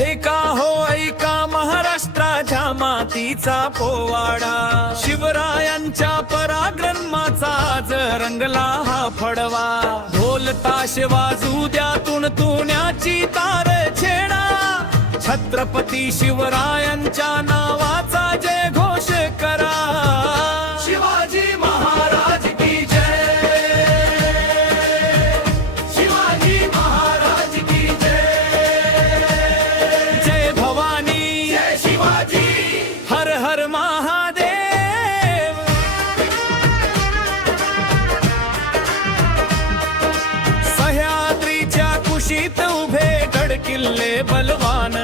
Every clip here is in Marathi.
ऐका हो ऐका महाराष्ट्राच्या मातीचा पोवाडा, शिवरायांच्या पराक्रमाचा आज रंगला हा फडवा. ढोल ताश वाजू द्या तुणतुण्याची तार छेडा, छत्रपती शिवरायांच्या नावाचा जय घोष करा. शिवाजी महाराज की जय, शिवाजी महाराज की जय. जय भवानी, जय शिवाजी, हर हर महादेव. सह्याद्रीच्या कुशीत उभे गड किल्ले बलवान,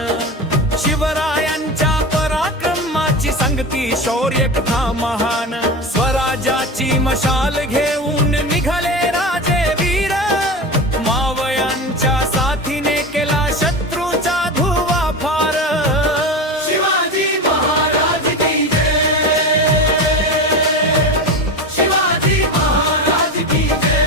शिवरायांच्या पराक्रमाची संगती शौर्य कथा महान. स्वराज्याची मशाल घेऊन निघाले राजे वीर, मावळ्यांच्या साथीने केला शत्रूचा धुवा फार. शिवाजी महाराज की जय, शिवाजी महाराज की जय.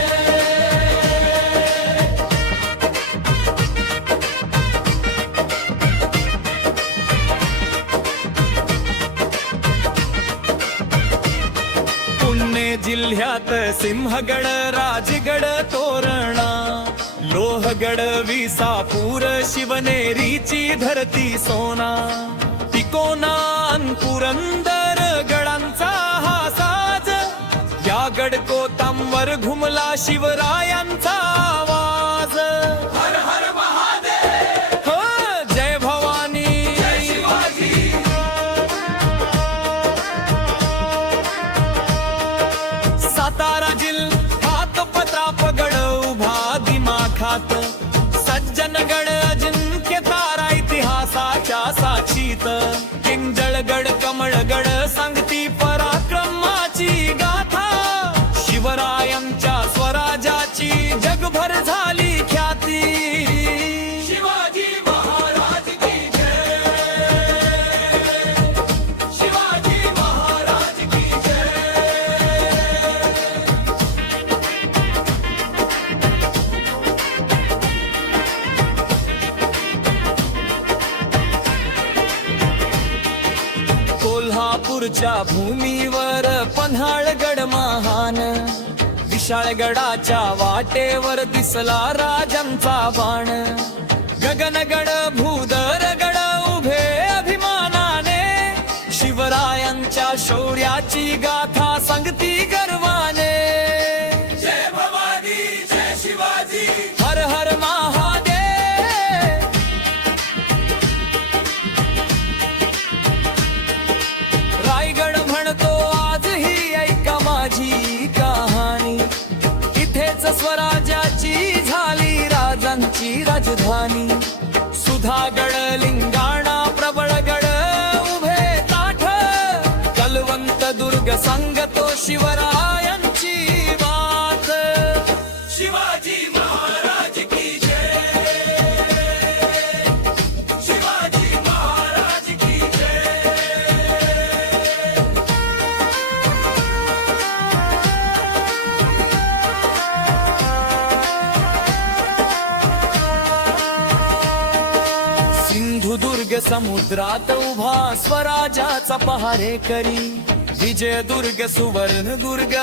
पुणे जिल्ह्यात सिंहगड, राजगड, तोरणा, लोहगड, विसापूर, शिवनेरीची धरती सोना. तिकोना पुरंदर गडांचा हा साज, या गडकोटांवर घुमला शिवरायांचा आवाज. हर हर महादेव, हो जय भवानी, जय शिवाजी. सातारा जिल्ह्यात प्रतापगड उभा दिमाखात, सज्जनगड अजिंक्य तारा इतिहासाच्या साक्षीत. किंजळगड, कमळगड सांगती पराक्रमाची गाथा, शिवरायांच्या स्वराज्याची जगभर झाली ख्याती. शिवाजी महाराज की जय, शिवाजी महाराज की जय. कोल्हापूरच्या भूमीवर पन्हाळगड महान, विशाळगडाच्या वाटेवर दिसला राजांचा बाण. गगनगड, भूदरगड उभे अभिमानाने, शिवरायांच्या शौर्याची गाथा सांगती गर्वाने. जय भवानी, जय शिवाजी, हर हर महादेव. रायगड म्हणतो आजही ऐका माझी कहाणी, इथेच स्वराज्याची झाली राजांची राजधानी. सुधागड, लिंगाणा, प्रबळगड उभे ताठ, कलवंत दुर्ग सांगतो शिवरायांची बात. शिवाजी महाराज की जय, शिवाजी महाराज की जय. सिंधुदुर्ग समुद्रात उभा स्वराज्याचा पहारेकरी, विजयदुर्ग, सुवर्णदुर्ग,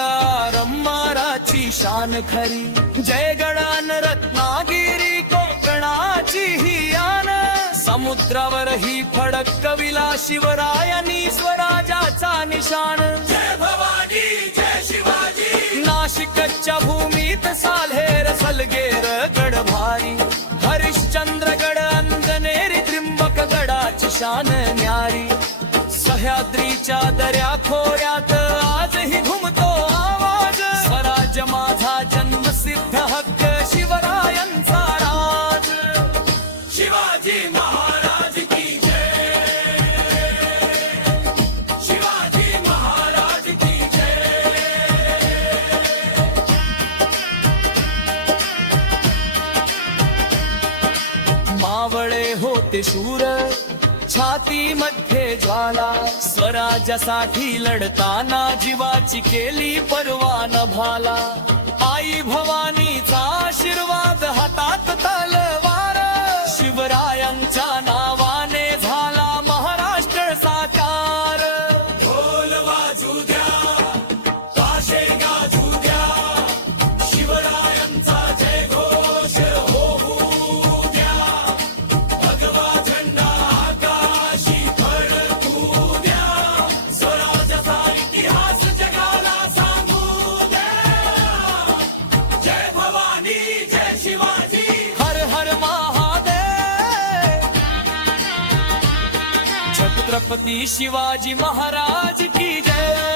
रम्माराची शान खरी. जयगडान, रत्नागिरी, कोकणाची ही आन, समुद्रावर ही फडक कविला शिवरायांनी स्वराज्याचा निशान. जय भवानी, जय शिवाजी. नाशिकच्या भूमीत साल्हेर, सलगेर गड भारी, हरिश्चंद्रगड, अंजनेरी, त्रिंबक गडाची शान न्यारी. सह्याद्रीच्या दर्या खोऱ्यात आजही घुमतो आवाज, स्वराज्य माझा जन्मसिद्ध हक्क, शिवरायांचा राज. शिवाजी महाराज की जय, शिवाजी महाराज की जय. मावळे होते शूर, छाती मध्ये ज्वाला, स्वराज्यासाठी लढताना जीवाची केली परवा न भाला. आई भवानीचा आशीर्वाद, हातात तलवार, शिवरायांच्या नावा छत्रपती शिवाजी महाराज की जय.